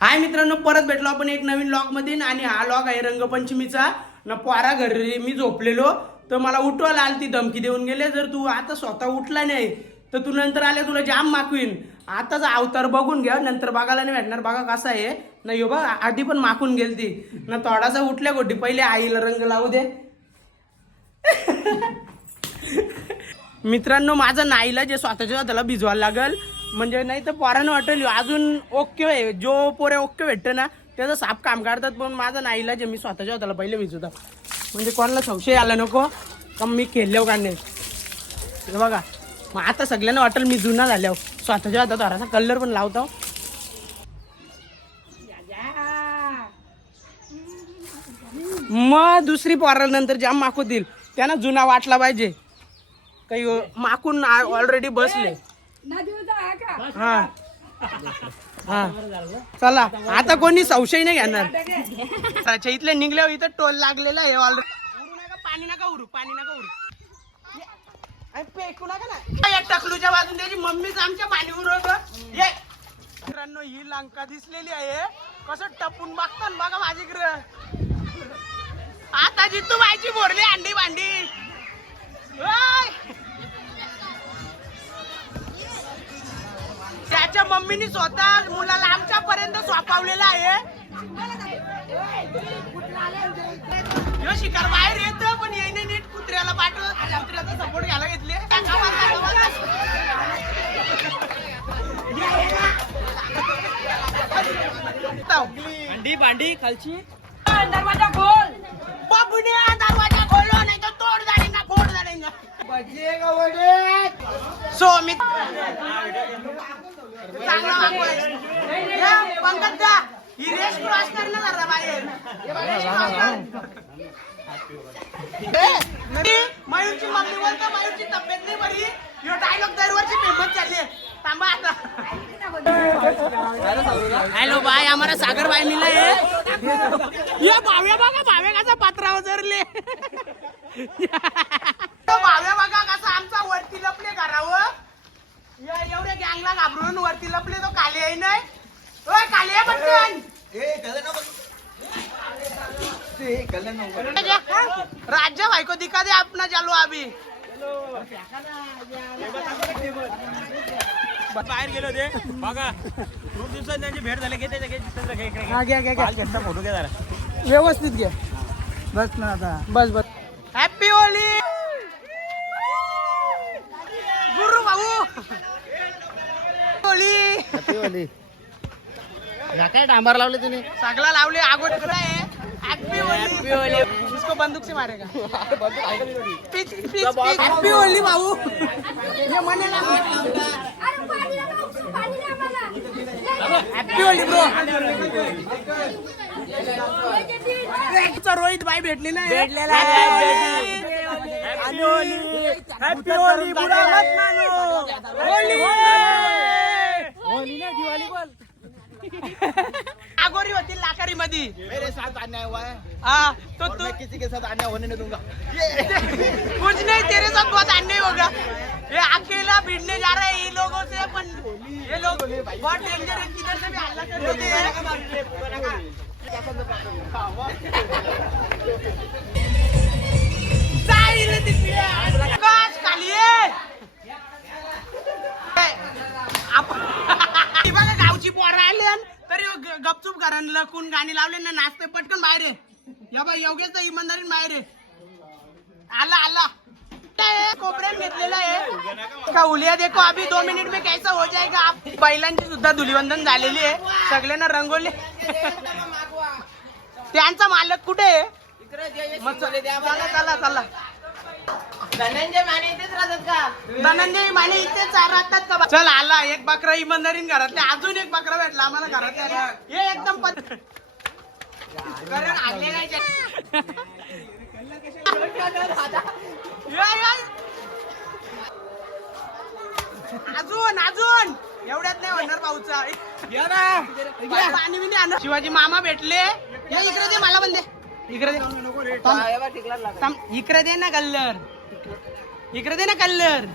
हाय मित्रांनो परत भेटलो आपण एक नवीन लॉगमध्ये आणि हा लॉग आहे रंगपंचमीचा. न पोरा घरी मी झोपलेलो. तर मला उठवायला आली ती धमकी देऊन गेले. जर तू आता स्वतः उठला नाही तर तू नंतर आले तुला जाम माकवीन आताच अवतार बघून घ्या नंतर बघायला नाही भेटणार. बघा कसा आहे. ना यो हो बा आधी पण माकून गेलती. ना थोडासा उठल्या गोटी. पहिले आईला रंग लावू दे. मित्रांनो माझं नाईला जे स्वतःच्या स्वतःला भिजवायला लागल म्हणजे नाही तर पोरानं वाटेल अजून ओके आहे. जो पोरे ओके भेटतं ना त्याचं साप काम काढतात पण माझं नाही जे मी स्वतःच्या होताला पहिले भिजवतो म्हणजे कोणाला संशय आला नको का मी खेळल्यावर काढणे हे बघा मग आता सगळ्यांना वाटेल मी जुना झाल्यावर. स्वतःच्या हातात थोडासा कलर पण लावतो. मग दुसरी पोरानंतर जाम माकू देईल त्यांना जुना वाटला पाहिजे. काही माखून माकून ऑलरेडी बसले. हा. हा. चला आता कोणी संशय नाही घेणार. अच्छा इथले निघल्यावर इथं टोल लागलेला आहे ऑलरेडी उरू नका पाणी नका उरू पाणी नका फेकू नका ना. या टकलूच्या बाजून त्याची मम्मीच आमच्या पाणी उरवत ये मित्रांनो ही लंका दिसलेली आहे. कसं टपून बघतात बघा माझीकडे आता जितू बायची बोरली अंडी भांडी. त्याच्या मम्मीनी स्वतः मुलाला आमच्या पर्यंत सोपावलेला आहे. शिकार बाहेर येत पण येईने नीट कुत्र्याला पाठवत कुत्र्याचा सपोर्ट घ्यायला घेतले. अंडी भांडी खालची. दरवाजा खोल. बाबुने दरवाजा खोलो नाही तर तोड जाडेंगा फोड जाडेंगा सो मी चांगला वागतोय. पंकज दा, ही रेस क्रॉस करणं जरा बाहेर. मयूरची मम्मी बोलतो मयूरची तब्येत नाही बरी. ह्यो डायलॉग दरवर्षी फेमस चालले थांबा आता. हॅलो बाय आम्हाला सागर बाय मिला ये भाव्या बघा भाव्या कसा पात्रा उजरले भाव्या बघा कसा आमचा वरती लपले घरावर या एवढ्या गँगला घाबरून वरती लपले तो काले आहे नाही ओय काले आहे पटकन राज्य भाई को दिखा दे अपना चालू अभी बाहेर गेलो ते बघा खूप दिवसात त्यांची भेट झाली. घेते हा फोटो घ्या जरा. व्यवस्थित घ्या बस ना आता. बस बस. हॅपी होली गुरु भाऊ! होली काय डांबर लावले तुम्ही सगळा लावले अगोदर इसको बंदूक से मारेगा। पिच पिच पिच हॅपी होली भाऊ ये मनेला अरे पाणी नका उपसू, पाणी द्या मला. हॅपी होली ब्रो रोहित भाई भेटली ना भेटलेला हॅपी होली हॅपी होली बुरा मत मानो. होली होली ना दिवाळी बोल. आगोरी होती लाकारी मध्ये मेरे साथ अन्याय हुआ है। हाँ तो और तू मैं किसी के साथ अन्याय होने नहीं दूंगा। कुछ नहीं तेरे साथ बहुत अन्याय होगा। ये अकेला भिड़ने जा रहा है ये लोगों से अपन ये लोग बहुत डेंजर है किधर से भी हल्ला कर देते हैं। जाईल तिथे. आकाश, खाली ये. काय? आप- ती गावची पोरं आली अन तरी ग- गपचूप घरान लकून गाणी लावले ना नाचते पटकन बाहेर आहे या बाई योगेश तर इमानदारीन बाहेर आला आला. कोपऱ्यात घेतलेला आहे. का उलिया देखो अभी दो मिनिट में कैसा हो जाएगा? आप बैलांची सुद्धा धुलीवंदन झालेली आहे. सगळ्यांना रंगोली. त्यांचा मालक कुठे आहे? मग चला चला चला. धनंजय माने इथेच राहतात का? धनंजय माने इथेच राहतात का चल आला एक बकरा इमानदारीन घरातले अजून एक बकरा भेटला आम्हाला घरातल्या. हे एकदम कारण आले. अजून अजून. एवढ्यात नाही होणार पाऊचा पाणी बिणी आणा. शिवाजी मामा भेटले. इकडे दे मला पण दे. इकडे दे. इकडे दे ना कल्लर इकडे दे ना कल्लर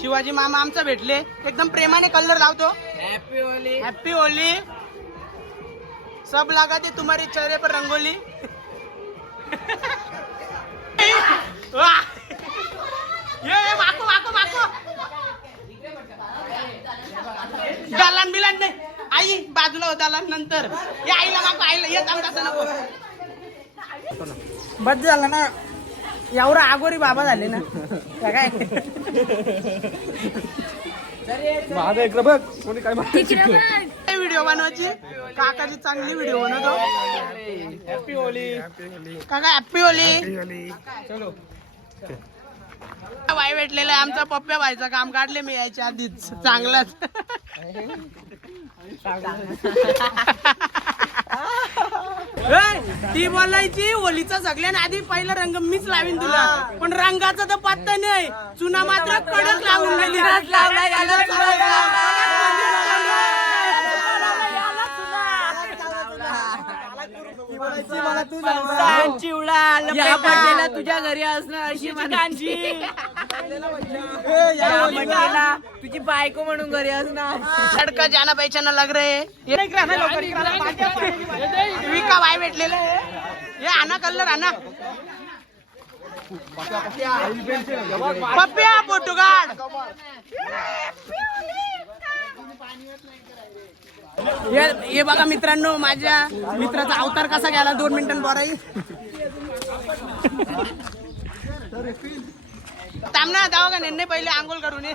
शिवाजी मामा आमचा भेटले. एकदम प्रेमाने कल्लर लावतो. हैप्पी होली सब लगा दे तुम्हारे चेहरे पर रंगोली. वाह! ये ये माको माको माको दालान बिलान नाही आई बाजूला हो दालान नंतर. ये आईला माको आईला ये तसं नको बद झाला ना. एवढा आगोरी बाबा झाले ना. का काय? काय व्हिडिओ बनवायची? काकाची चांगली व्हिडिओ बनवतो. हॅपी होली काका हॅपी होली चलो. वाय भेटलेला आहे आमचा पप्प्या व्हायचं काम. काढले मी याच्या आधीच. चांगलाच. ती बोलायची होलीचा सगळ्यांना आधी पहिला रंग मीच लावीन तुला पण रंगाचा तर पत्ता नाही चुना मात्र कडक लावून गेली बर्थडेला तुझ्या घरी असणार अशी कांची बर्थडेला तुझी बायको म्हणून घरी असणार लड़का जाना पहचाना लग ना आना. विका वाय भेटलेलं हे आना कलर आना पप्प्या पोर्तुगाल हे हे बघा मित्रांनो माझ्या मित्राचा अवतार कसा गेला? दोन मिनिटां बोराई थांब ना का निर्णय पहिले आंघोळ करून ये?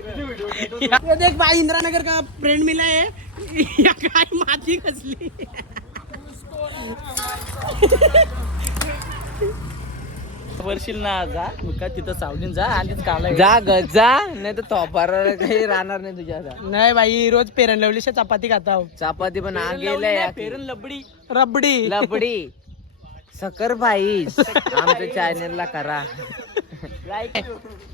देख भाई इंदिरानगर का फ्रेंड मिला है या काय माती कसली? वरशील ना जा का तिथं सावलीन जा आलीच काला जा ग जा. नाही तर तोपार काही राहणार नाही तुझ्या आता नाही भाई रोज पेरण लवलीशा चपाती खाता हो चपाती पण आ गेल्या पेरून लबडी. रबडी. लबडी. सकर भाई आमच्या चॅनलला करा.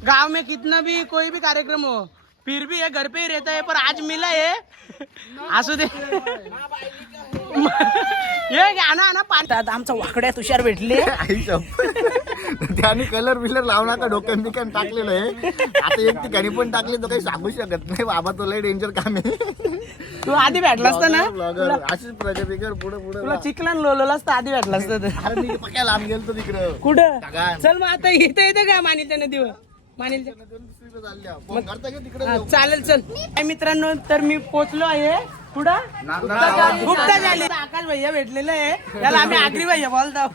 गांव में कितना भी कोई भी कार्यक्रम हो फिर भी ये घर पे ही रहता है पर आज मिला है असू दे ये आना आना पाणी आता आमचा वाकड्या तुषार भेटले. आई शप्पथ. त्याने कलर बिलर लावून का डोक्यान बिकॅन टाकलेलं आहे. आता एक ठिकाणी पण टाकले तर काही सांगू शकत नाही. बाबा तो लय डेंजर काम आहे. तू आधी भेटला असता ना? ब्लॉगर अशीच प्रगती कर पुढे पुढे तुला चिकलन लोलं असतं आधी भेटला असतं तर. अरे मी पक्या लांब गेलतो तिकडं. कुठं. चल मग आता इथं येते का मानिलच्या नदीवर. मानिलच्या फोन करता का तिकडे हा, चालेल चल. काय मित्रांनो तर मी पोचलो आहे. कुठं? गुप्ता झाली. आकाश भैया भेटलेलं आहे. त्याला आम्ही आगरी भैया बोलतो.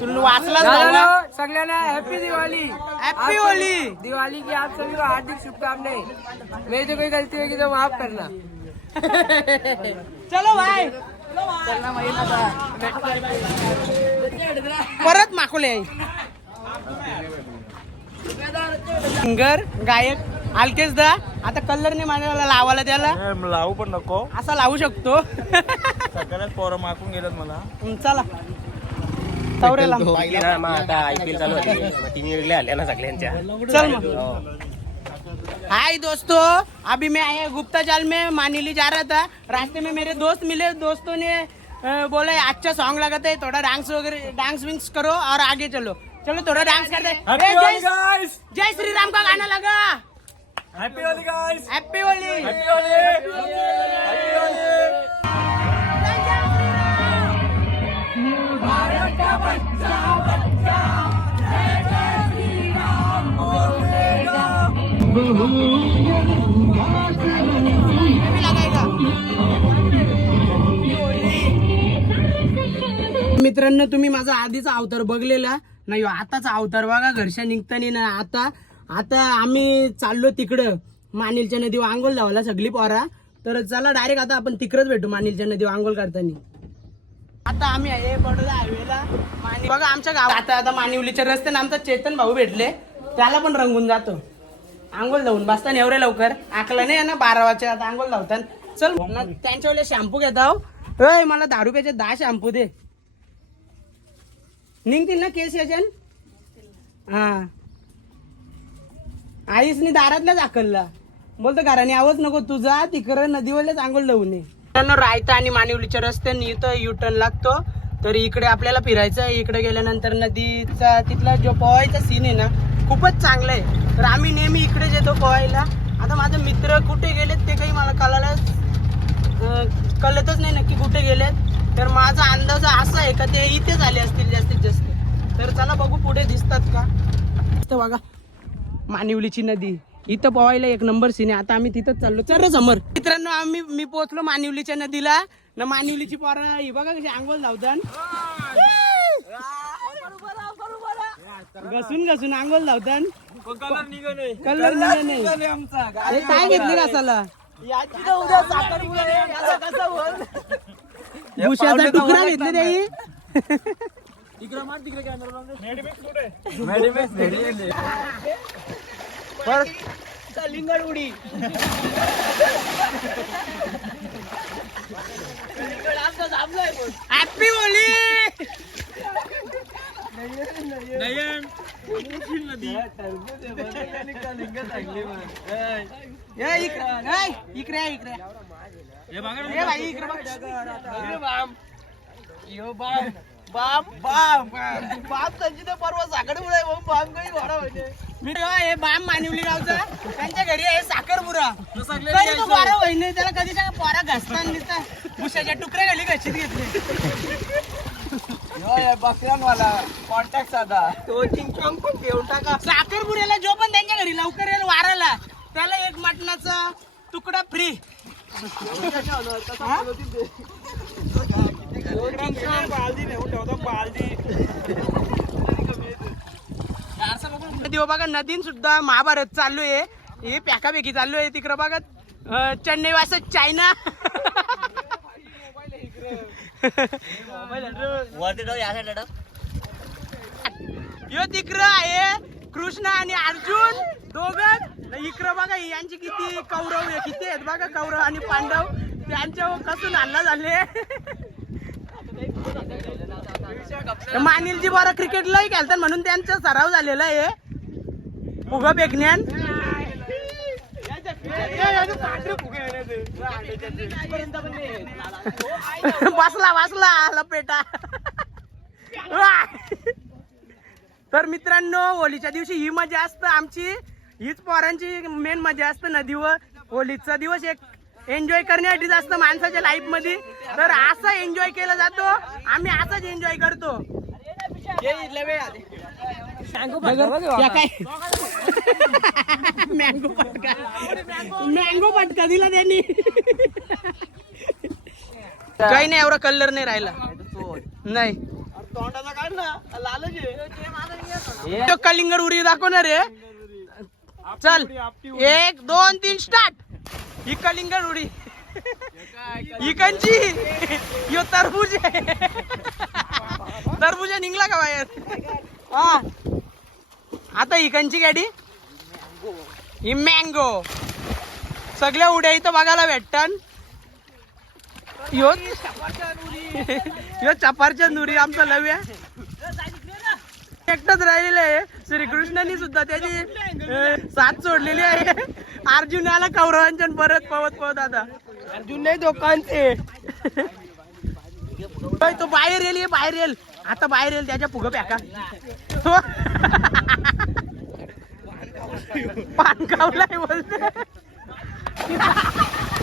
तुला वाचला सगळ्यांना हॅपी दिवाळी. हॅपी होली दिवाली की आप सभी को हार्दिक शुभकामनाएं. मेरी तो कोई गलती होगी तो माफ करना चलो भाई परत माकुले आई. सिंगर गायक अलकेश दा? आता कलरने माझ्याला लावायला त्याला? लावू पण नको. असा लावू शकतो. सगळ्यात पोरं माकून गेल्यात मला. चला. तवरेला आता आय पी एल चालू होती. तीन वेगळ्या आल्या ना सगळ्यांच्या. चल मग. हाय दोस्तों अभी मैं आया गुप्ता जाल में मानीली जा रहा था. रास्ते में मेरे दोस्त मिले दोस्तों ने अ, बोला अच्छा सॉन्ग लगाते हैं थोड़ा डांस वगैरह डांस विंस करो और आगे चलो. चलो थोड़ा डांस करते. हैं ए, जय जय श्री राम का गाना लगा. Happy Holi guys happy Holi मित्रांनो तुम्ही माझा आधीचा अवतार बघलेला. नाही हो, आताचा अवतार बघा घरच्या निघताना ना आता. आता आम्ही चाललो तिकडं. मानिलच्या नदीवर आंघोळ लावला सगळी पोरा. तर चला डायरेक्ट आता आपण तिकडच भेटू मानिलच्या नदीवर आंघोळ करताना. आता आम्ही आहे बडोदा हायवेला मानी बघा आमच्या गावात आता आता मानिवलीच्या रस्त्याने आमचा चेतन भाऊ भेटले. त्याला पण रंगून जातो. आंघोळ धावून बसताना एवढे लवकर. आकला नाही ना बारा वाजता आता आंघोळ धावताना चल ना त्यांच्या वेळेला शॅम्पू घेता हो मला दहा रुपयाचे दहा शॅम्पू दे. निघतील ना केस याच्यान? हा. आईसनी दारातल्याच आकलला बोलतो घराने आवाज नको तुझा तिकडं नदीवरलाच आंघोळ लावून नये मित्रांनो, रायता आणि मानिवलीच्या रस्त्याने इथं यू टर्न लागतो. तर इकडे आपल्याला फिरायचं आहे इकडे गेल्यानंतर नदीचा तिथला जो पोहायचा सीन आहे ना खूपच चांगला आहे तर आम्ही नेहमी इकडेच येतो पोहायला. आता माझे मित्र कुठे गेलेत ते काही मला कळायला कळतच नाही नक्की कुठे गेलेत. तर माझा अंदाज असा आहे का ते इथेच आले असतील जास्तीत जास्त. तर चला बघू पुढे दिसतात का. बघा मानिवलीची नदी. इथं पोहायला एक नंबर सीन आहे. आता आम्ही तिथंच चाललो. चल रे समोर. मित्रांनो आम्ही मी पोहोचलो मानिवलीच्या नदीला. ना मानिवलीची पोरं ही बघा कशी आंघोळ लावतात घसून घसून आंघोळ लावतात कलर नाही. हे काय घेतले कसाला भुशाचा तुकडा घेतले त्याही? कलिंगड उडी. हॅपी होली इकडे ए, इकडे इकडे ए भाई इकडे बघ. इकडे यो बाम बाम बाम. बाम त्यांची तर परवा साखरपुडा आहे म्हणून बाम काही घोडा म्हणजे मी तेव्हा हे बाम मानिवली गावचा त्यांच्या घरी आहे साखरपुरा तो त्याला कधी सांगा पोरा घसताना नुसतं भुशाच्या तुकड्या खाली घशीत घेतले. बकऱ्यांवाला कॉन्टॅक्ट साधा. तो चिंचॉंग पण घेऊन टाका. साखरपुऱ्याला जो पण त्यांच्या घरी लवकर येईल वाराला त्याला एक मटणाचा तुकडा फ्री नदी बघा नदीन सुद्धा महाभारत चालू आहे हे पॅकापैकी चालू आहे तिकडं बघा चेन्नई वास चायना. यो तिकडं आहे कृष्ण आणि अर्जुन दोघं. इकडं बघा यांची किती कौरव किती आहेत बघा कौरव आणि पांडव. त्यांच्या कसून हल्ला झाले. मानिलजी बरं क्रिकेटलाही खेळतात म्हणून त्यांचा सराव झालेला आहे. फुगा बेकण्यान बसला बसला लपेटा तर मित्रांनो होलीच्या दिवशी ही मजा असतं आमची. हीच पोरांची मेन मजा असतं नदीवर. होलीचा दिवस एक एन्जॉय करण्यासाठी असतं माणसाच्या लाईफमध्ये. तर असं एन्जॉय केलं जातो आम्ही असंच एन्जॉय करतो. मँगो पटका मँगो पटका दिला त्यांनी. काही नाही एवढा कलर नाही राहिला. नाही. तो कलिंगड उरी दाखवणार आहे. चल. एक दोन तीन स्टार्ट ही कलिंगड उडी. ही कंची यो तरबूज आहे. तरबूज निघला का बाहेर? हा. आता ही कंची गाडी? ही मँगो सगळ्या उड्या इथं बघायला भेटतात. यो यो चपारच्या नुरी आमचा लव्या. एकटाच राहिलेलं आहे. श्रीकृष्णाने सुद्धा त्याची साथ सोडलेली आहे. अर्जुन आला कौरवांच्या परत पवत पवत आता. अर्जुन नाही दोघांचे तो बाहेर येईल बाहेर येईल. आता बाहेर येईल त्याच्या फुग प्याका. तो पान कावलाय बोलते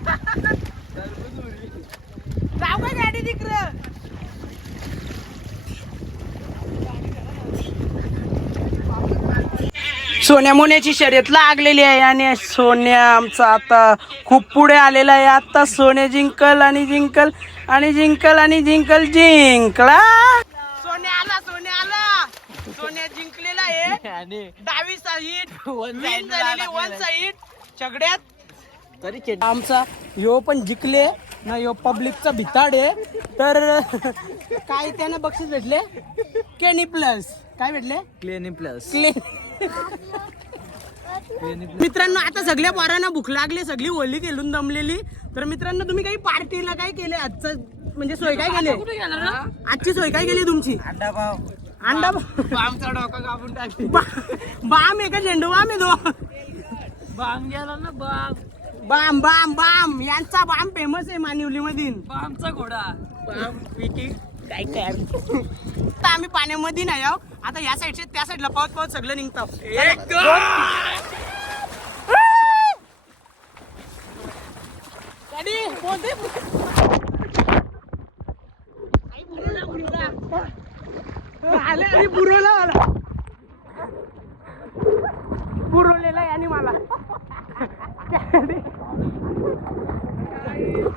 जाऊ का गाडी तिकडं सोन्या मोन्याची शर्यत लागलेली आहे आणि सोन्या आमचा आता खूप पुढे आलेला आहे. आता सोन्या जिंकल आणि जिंकल आणि जिंकल आणि जिंकल जिंकला. सोन्या आला सोन्या आला. सोन्या जिंकलेला आहे. डावी साईड वन साईड सगळ्यात तरी आमचा ह्यो पण जिंकले. ना ह्यो पब्लिकचा भिताड आहे. तर काय त्यांना बक्षीस भेटले? केनी प्लस काय भेटले? क्लिअर प्लस क्ले मित्रांनो आता सगळ्या पोरांना भूक लागली सगळी होली खेळून दमलेली. तर मित्रांनो तुम्ही काही पार्टीला काय केले आजचं म्हणजे सोय काय केली आजची सोय काय केली तुमची? अंडा पाव अंडा आमचा डोका कापून टाकते. बा- बाम आहे का झेंडू? बाम आहे तो. बाम गेला ना बाम. बाम बाम बाम. यांचा बाम फेमस आहे मानिवली मधील बामचा घोडा. बाम विकी. काय काय? आता आम्ही पाण्यामध्ये नाही आहो आता या साईडचे त्या साईडला पावत पावत सगळं निघतो. आई, आले आणि बुरवला मला. बुरवलेला आणि मला.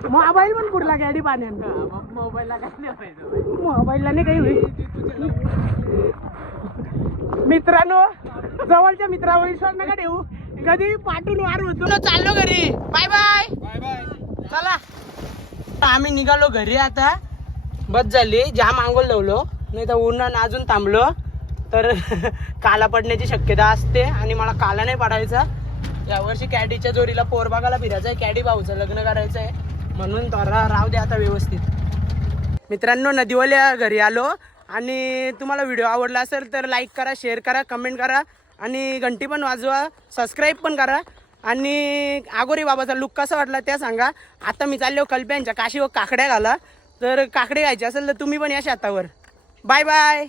मोबाईल पण पुरला गाडी पाण्यात मोबाईलला काय ठेवायचं मोबाईलला नाही काही होईल. मित्रांनो जवळच्या मित्रावर विश्वास नका ठेवू. कधी पाठून वार होतो. चाललो घरी. बाय बाय बाय बाय चला. आम्ही निघालो घरी आता. बस झाली. जाम आंघोळ लावलो. नाही तर उन्हानं अजून थांबलो. तर काला पडण्याची शक्यता असते आणि मला काला नाही पडायचा. यावर्षी कॅडीच्या जोडीला पोरबागाला फिरायचं आहे. कॅडी भाऊचं लग्न करायचं आहे. म्हणून तर राव दे आता व्यवस्थित. मित्रांनो नदीवाल्या घरी आलो. आणि तुम्हाला व्हिडिओ आवडला असेल तर लाईक करा शेअर करा कमेंट करा. आणि घंटी पण वाजवा सबस्क्राईब पण करा. आणि आगोरी बाबाचा लुक कसा वाटला त्या सांगा. आता मी चाललो कल्प्यांच्या काशी व काकड्या घाला. तर काकडे घ्यायचे असेल तर तुम्ही पण या शेतावर. Bye bye